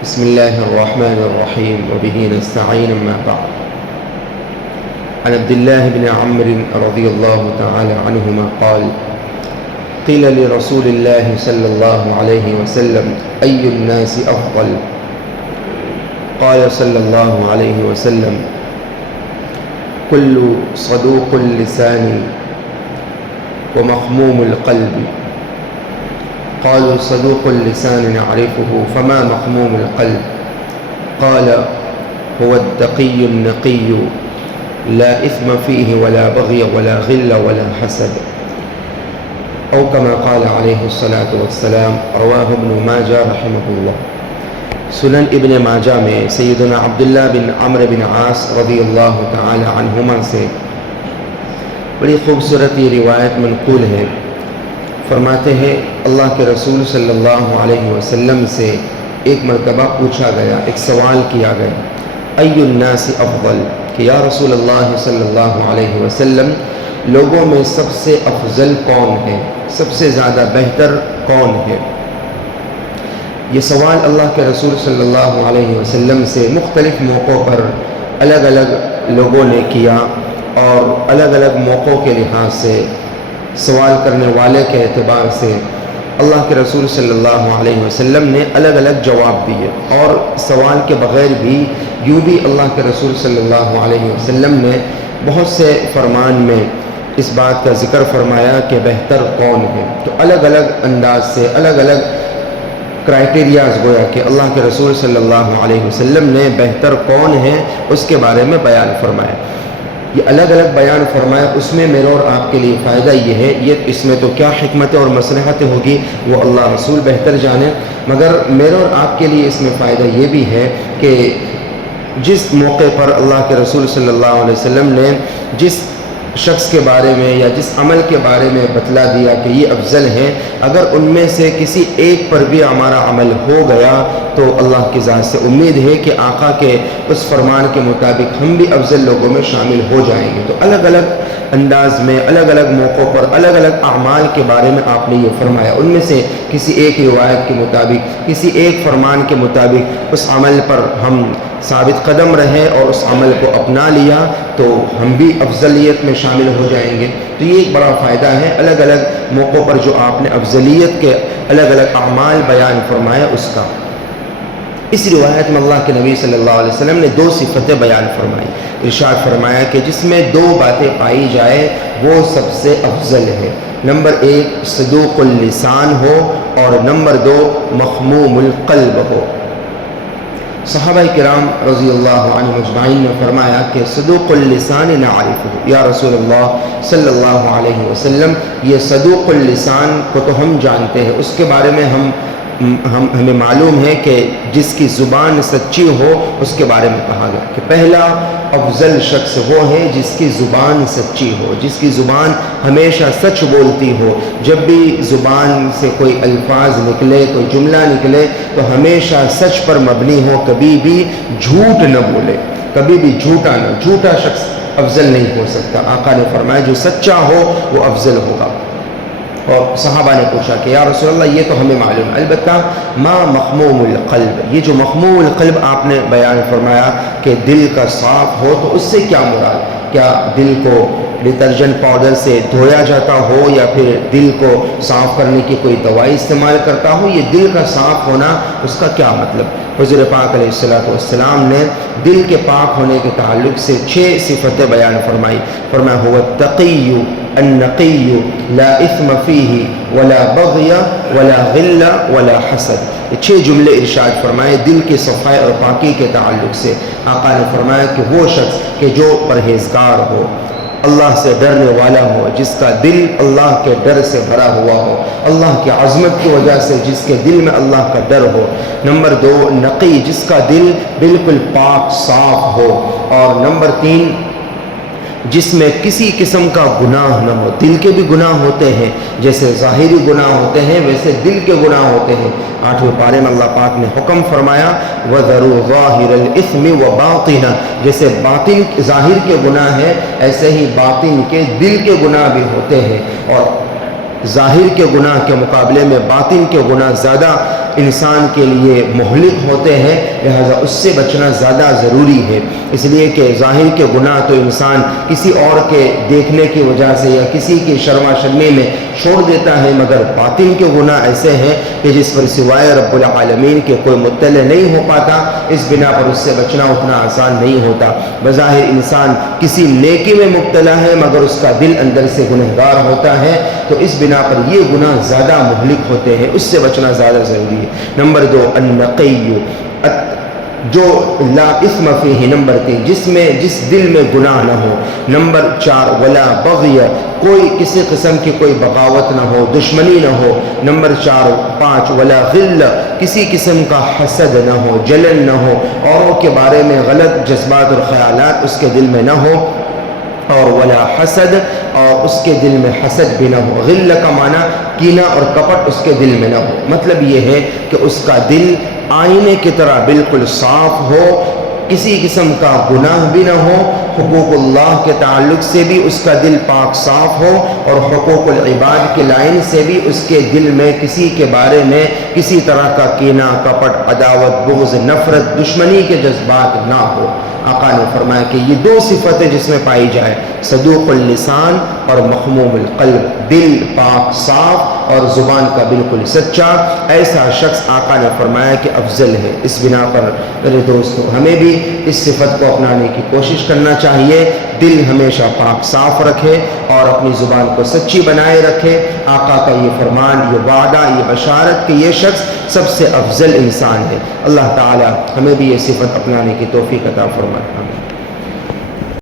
بسم الله الرحمن الرحيم وبه نستعين أما بعد. عن عبد الله بن عمرو رضي الله تعالى عنهما قال: قيل لرسول الله صلى الله عليه وسلم: أي الناس أفضل؟ قال صلى الله عليه وسلم: كل صدوق اللسان ومخموم القلب. قالوا: صدوق اللسان نعرفه فما مخموم القلب؟ قال: هو التقي النقي لا إثم فيه ولا بغي ولا غل ولا حسد، أو كما قال عليه الصلاة والسلام. رواه ابن ماجہ رحمہ اللہ. سنن ابن ماجہ میں سیدنا عبداللہ بن عمرو بن عاص رضی اللہ تعالی عنہما سے بڑی خوبصورت یہ روایت منقول ہے. فرماتے ہیں اللہ کے رسول صلی اللہ علیہ وسلم سے ایک مرتبہ پوچھا گیا، ایک سوال کیا گیا، ای الناس افضل، کہ یا رسول اللہ صلی اللہ علیہ وسلم لوگوں میں سب سے افضل کون ہے، سب سے زیادہ بہتر کون ہے؟ یہ سوال اللہ کے رسول صلی اللہ علیہ وسلم سے مختلف موقعوں پر الگ الگ لوگوں نے کیا، اور الگ الگ موقعوں کے لحاظ سے، سوال کرنے والے کے اعتبار سے اللہ کے رسول صلی اللہ علیہ وسلم نے الگ الگ جواب دیے. اور سوال کے بغیر بھی یوں بھی اللہ کے رسول صلی اللہ علیہ وسلم نے بہت سے فرمان میں اس بات کا ذکر فرمایا کہ بہتر کون ہے. تو الگ الگ انداز سے الگ الگ کرائٹیریاز گویا کہ اللہ کے رسول صلی اللہ علیہ وسلم نے بہتر کون ہے اس کے بارے میں بیان فرمایا. یہ الگ الگ بیان فرمایا. اس میں میرے اور آپ کے لیے فائدہ یہ ہے، اس میں تو کیا حکمتیں اور مصلحتیں ہوگی وہ اللہ رسول بہتر جانے، مگر میرے اور آپ کے لیے اس میں فائدہ یہ بھی ہے کہ جس موقع پر اللہ کے رسول صلی اللہ علیہ وسلم نے جس شخص کے بارے میں یا جس عمل کے بارے میں بتلا دیا کہ یہ افضل ہے، اگر ان میں سے کسی ایک پر بھی ہمارا عمل ہو گیا تو اللہ کی ذات سے امید ہے کہ آقا کے اس فرمان کے مطابق ہم بھی افضل لوگوں میں شامل ہو جائیں گے. تو الگ الگ انداز میں الگ الگ موقعوں پر الگ الگ اعمال کے بارے میں آپ نے یہ فرمایا. ان میں سے کسی ایک روایت کے مطابق، کسی ایک فرمان کے مطابق اس عمل پر ہم ثابت قدم رہے اور اس عمل کو اپنا لیا تو ہم بھی افضلیت میں شامل ہو جائیں گے. تو یہ ایک بڑا فائدہ ہے الگ الگ موقعوں پر جو آپ نے افضلیت کے الگ الگ اعمال بیان فرمایا اس کا. اس روایت میں اللہ کے نبی صلی اللہ علیہ وسلم نے دو صفتیں بیان فرمائی. ارشاد فرمایا کہ جس میں دو باتیں پائی جائے وہ سب سے افضل ہے. نمبر ایک صدوق اللسان ہو، اور نمبر دو مخموم القلب ہو. صحابہ کرام رضی اللہ عنہ مجمعین نے فرمایا کہ صدوق اللسان نعرفہ، یا رسول اللہ صلی اللہ علیہ وسلم یہ صدوق اللسان کو تو ہم جانتے ہیں، اس کے بارے میں ہمیں معلوم ہے کہ جس کی زبان سچی ہو اس کے بارے میں کہا گیا کہ پہلا افضل شخص وہ ہے جس کی زبان سچی ہو، جس کی زبان ہمیشہ سچ بولتی ہو. جب بھی زبان سے کوئی الفاظ نکلے، کوئی جملہ نکلے تو ہمیشہ سچ پر مبنی ہو، کبھی بھی جھوٹ نہ بولے، کبھی بھی جھوٹا شخص افضل نہیں ہو سکتا. آقا نے فرمایا جو سچا ہو وہ افضل ہوگا. اور صحابہ نے پوچھا کہ یا رسول اللہ یہ تو ہمیں معلوم ہے، البتہ ما مخموم القلب، یہ جو مخموم القلب آپ نے بیان فرمایا کہ دل کا صاف ہو، تو اس سے کیا مراد؟ کیا دل کو ڈٹرجنٹ پاؤڈر سے دھویا جاتا ہو یا پھر دل کو صاف کرنے کی کوئی دوائی استعمال کرتا ہو؟ یہ دل کا صاف ہونا اس کا کیا مطلب؟ حضور پاک علیہ السلام نے دل کے پاک ہونے کے تعلق سے 6 صفتیں بیان فرمائی. فرمایا هو التقی النقی لا اثم فیہ ولا بغی ولا غل ولا حسد. یہ 6 جملے ارشاد فرمائے دل کی صفائی اور پاکی کے تعلق سے. آقا نے فرمایا کہ وہ شخص کہ جو پرہیزگار ہو، اللہ سے ڈرنے والا ہو، جس کا دل اللہ کے ڈر سے بھرا ہوا ہو، اللہ کی عظمت کی وجہ سے جس کے دل میں اللہ کا ڈر ہو. نمبر 2 نقی، جس کا دل بالکل پاک صاف ہو. اور نمبر 3 جس میں کسی قسم کا گناہ نہ ہو. دل کے بھی گناہ ہوتے ہیں، جیسے ظاہری گناہ ہوتے ہیں ویسے دل کے گناہ ہوتے ہیں. 8ویں پارے میں اللہ پاک نے حکم فرمایا وَذَرُوا ظَاهِرَ الْإِثْمِ وَبَاطِنَ، جیسے باطن ظاہر کے گناہ ہیں ایسے ہی باطن کے دل کے گناہ بھی ہوتے ہیں. اور ظاہر کے گناہ کے مقابلے میں باطن کے گناہ زیادہ انسان کے لیے مہلک ہوتے ہیں، لہذا اس سے بچنا زیادہ ضروری ہے، اس لیے کہ ظاہر کے گناہ تو انسان کسی اور کے دیکھنے کی وجہ سے یا کسی کی شرما شرمی میں چھوڑ دیتا ہے، مگر باطن کے گناہ ایسے ہیں کہ جس پر سوائے رب العالمین کے کوئی مطلع نہیں ہو پاتا، اس بنا پر اس سے بچنا اتنا آسان نہیں ہوتا۔ بظاہر انسان کسی نیکی میں مبتلا ہے مگر اس کا دل اندر سے گنہگار ہوتا ہے، تو اس بنا پر یہ گناہ زیادہ مہلک ہوتے ہیں، اس سے بچنا زیادہ ضروری ہے۔ نمبر 2 النقی، جو لا اثم فیہ، نمبر 3 جس دل میں گناہ نہ ہو۔ نمبر 4 ولا بغی، کوئی کسی قسم کی کوئی بغاوت نہ ہو، دشمنی نہ ہو۔ نمبر 5 ولا غل، کسی قسم کا حسد نہ ہو، جلن نہ ہو، اوروں کے بارے میں غلط جذبات اور خیالات اس کے دل میں نہ ہو۔ اور ولا حسد، اور اس کے دل میں حسد بھی نہ ہو۔ غل کا معنی کینہ اور کپٹ اس کے دل میں نہ ہو، مطلب یہ ہے کہ اس کا دل آئینے کی طرح بالکل صاف ہو، کسی قسم کا گناہ بھی نہ ہو، حقوق اللہ کے تعلق سے بھی اس کا دل پاک صاف ہو، اور حقوق العباد کی لائن سے بھی اس کے دل میں کسی کے بارے میں کسی طرح کا کینہ، کپٹ، عداوت، بغض، نفرت، دشمنی کے جذبات نہ ہو۔ آقا نے فرمایا کہ یہ 2 صفتیں جس میں پائی جائے، صدوق اللسان اور مخموم القلب، دل پاک صاف اور زبان کا بالکل سچا، ایسا شخص آقا نے فرمایا کہ افضل ہے۔ اس بنا پر میرے دوستو ہمیں بھی اس صفت کو اپنانے کی کوشش کرنا چاہیے، دل ہمیشہ پاک صاف رکھے اور اپنی زبان کو سچی بنائے رکھے۔ آقا کا یہ فرمان، یہ وعدہ، یہ بشارت کہ یہ شخص سب سے افضل انسان ہے۔ اللہ تعالی ہمیں بھی یہ صفت اپنانے کی توفیق عطا فرمائے۔ آمین۔